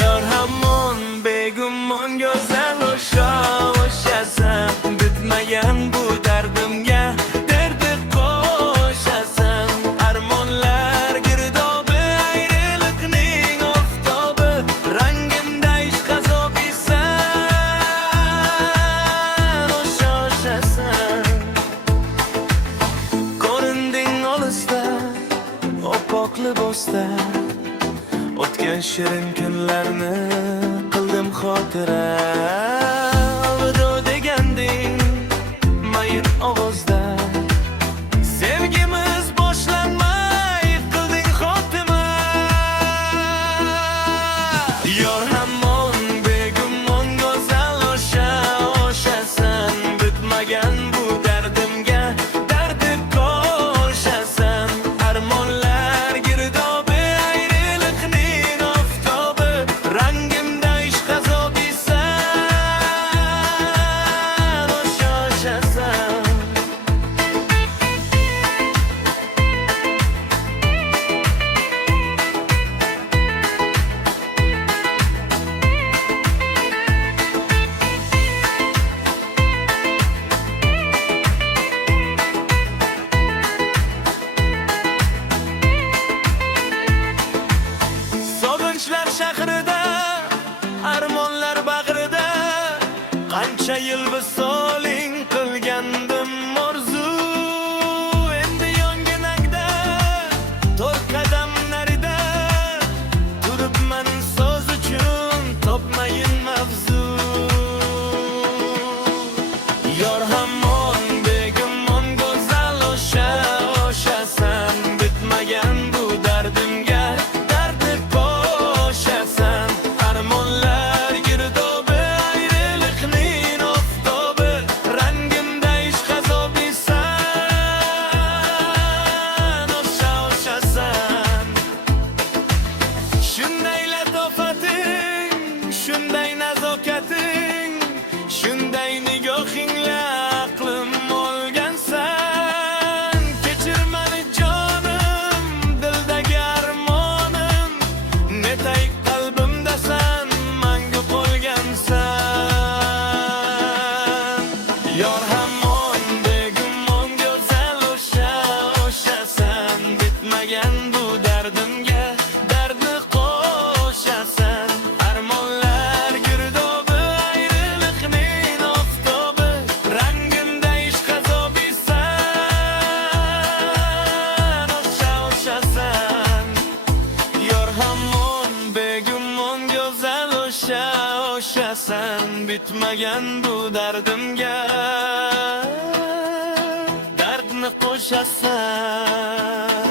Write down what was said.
Yor hamon begumon go'zal o'shasan, bitmagan bu dardimga derdi qo'shasan. Armonlar girdobi, ayriliqning oftobi, rangimda ishq azobisan, o'shasan. Ko'rinding olisda, oppoq libosda, o'tgan shirin kunlarni qildim xotira. Alvido deganding mayin ovozda, sevgimiz boshlanmay qilding xotima. Yor hamon begumon go'zal o'shasan, bitmagan bu dardimga dardi qo'shasan. Armonlar girdobi, ayriliqning oftobi, rangimda ishq azobisan, o'shasan. Sog'inchlar shahrida, armonlar bag'rida, qancha yil visoling qilgandim orzu. Endi yonginangda, to'rt qadam narida turibman so'z uchun, topmayin mavzu. Yor hamon begumon go'zal o'shasan, bitmagan bu dardimga dardi qo'shasan. Armonlar girdobi, ayriliqning oftobi, rangimda ishq azobisan, o'shasan. Shunday latofating, shunday nazokating, shunday nigohingla aqlim olgansan. Kechir meni jonim, dildagi armonim, netay qalbimdasan, mangu qolgansan. Yor hamon begumon go'zal o'shasan, bitmagan bu dardimga dardi qo'shasan. Armonlar girdobi, ayriliqning oftobi, rangimda ishq azobisan, o'shasan. Yor hamon begumon go'zal o'shasan, bitmagan bu dardimga dardni qo'shasan.